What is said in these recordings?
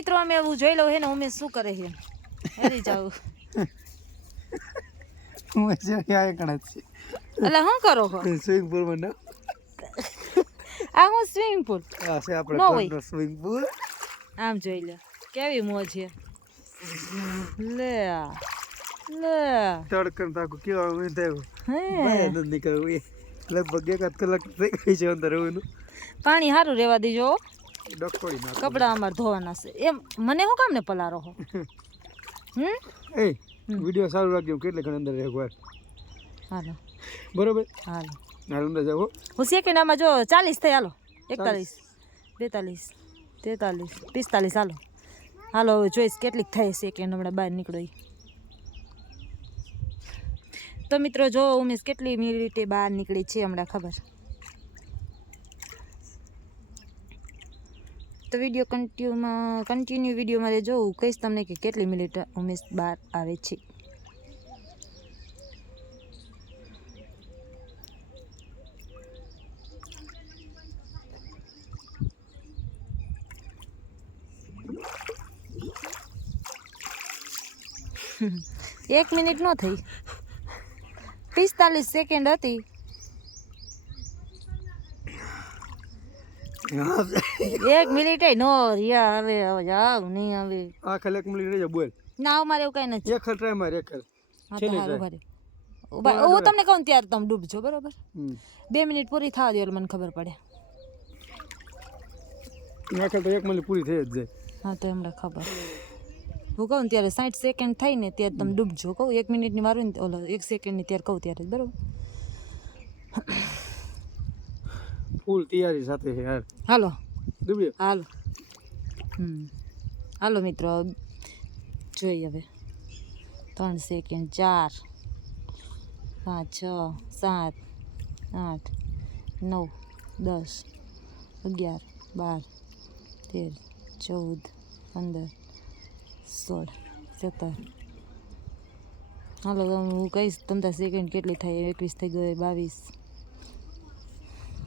મિત્રો અમે એવું જોઈ લો હે ને ઉમેશ શું કરે છે હેરી જાવ હું છે આ કણ છે એટલે શું કરો છો સ્વિમિંગ પૂલ માં ના આ હું સ્વિમિંગ પૂલ આ છે આપણે નો હોય. ઘરનો સ્વિમિંગ પૂલ આમ જોઈ લે કેવી મોજ છે લે લે તડકન તાકો કેવા હું થયો હે બહાર ન નીકળવું એ લગભગ 1 કલાક થઈ ગઈ છે અંદર રહેવાનું પાણી સારું રહેવા દેજો હો. ડકોડી નાખ કપડાં અમારે ધોવાના છે એમ મને શું કામ ને પલારો હો એ વિડિયો સારું રાખ્યો કેટલે ઘણ અંદર રહે વાર હાલો બરોબર હાલો હાલ અંદર જાવ હું સેકન્ડમાં જો 40 થઈ હાલો 41 42 43 45 હાલો હાલો હવે જોઈશ કેટલીક થાય સેકન્ડ હમણાં બહાર નીકળો તો મિત્રો જો ઉમેશ કેટલી મિનિટે બહાર નીકળી છે હમણાં ખબર તો વિડીયો કન્ટિન્યુ વિડીયોમાં રહેજો હું કહીશ તમને કે કેટલી મિનિટ ઉમેશ બહાર આવે છે એક મિનિટ નો થઈ 45 સેકન્ડ હતી એક મિનિટ નો રિયા હવે જાવ નહીં હવે આ ખાલી 1 મિનિટ રહી જા બોલ ના મારે એવું કઈ નથી એક ટ્રાય માર એક હા તો હારું ભરે હું તમને કહું ત્યારે તમે ડૂબજો બરોબર 2 મિનિટ પૂરી થવા દો એટલે મને ખબર પડે નાખે તો 1 મિનિટ પૂરી થઈ જ જાય હા તો હમણાં ખબર હું કહું ત્યારે 60 સેકન્ડ થાય ને ત્યારે તમે ડૂબજો કહું 1 મિનિટની મારું ને ઓલો 1 સેકન્ડની ત્યારે કહું ત્યારે જ બરોબર ફૂલ તૈયારી સાથે છે યાર હાલો ડૂબ્યો હાલો હાલો મિત્રો જોઈએ હવે 3 સેકન્ડ 4 5 6 7 8 9 10 11 12 13 14 15 16 17 હાલો હું કહીશ તમને સેકન્ડ કેટલી થાય 21 થઈ ગઈ 22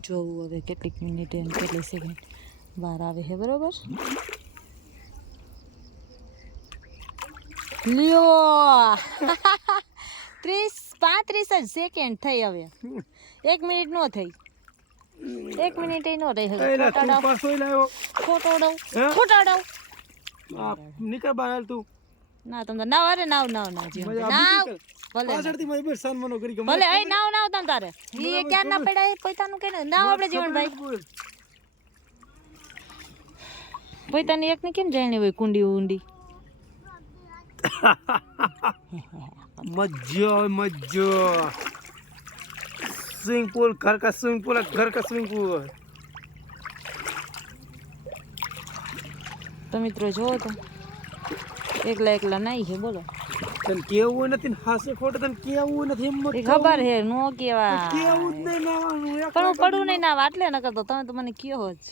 જોવું હવે કેટલીક મિનિટ અને કેટલી સેકન્ડ બહાર આવે છે બરોબર લ્યો 35 સેકન્ડ થઈ હવે 1 મિનિટ નો થઈ 1 મિનિટ નો રહી ખોટાડો આ નીકળ બહાર હાલ તું ના તમને નાવ અરે નાવ જીવન નાવ ભલે પાછળથી મારી બસ સન્માનો કરી કે ભલે એ નાવ તમ તારે ઈ ક્યાં ના પડાય પૈતાનું કે નાવ આપણે જીવનભાઈ પૈતાની એકને કેમ જાણી હોય કુંડી ઊંડી मज्जो स्विमिंग पूल घर का स्विमिंग पूल तो મિત્રો જો તો એકલા નહીં છે બોલો તને કેવું નથી ને હાસે ખોટે તને કેવું નથી એમ એ ખબર હે નો કેવા કેવું જ નહીં નાવાનું પણ હું પડું નહીં ના વાટલે ન કરતો તમે તો મને કયો જ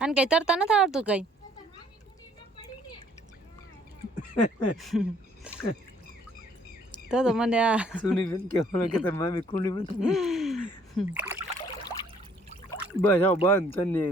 આને કઈ તરતા નથી આવડતું કઈ તો મને આ સુની બેન કેવું કે તાર મામી કુંડી માં બસ આવ બંધ તને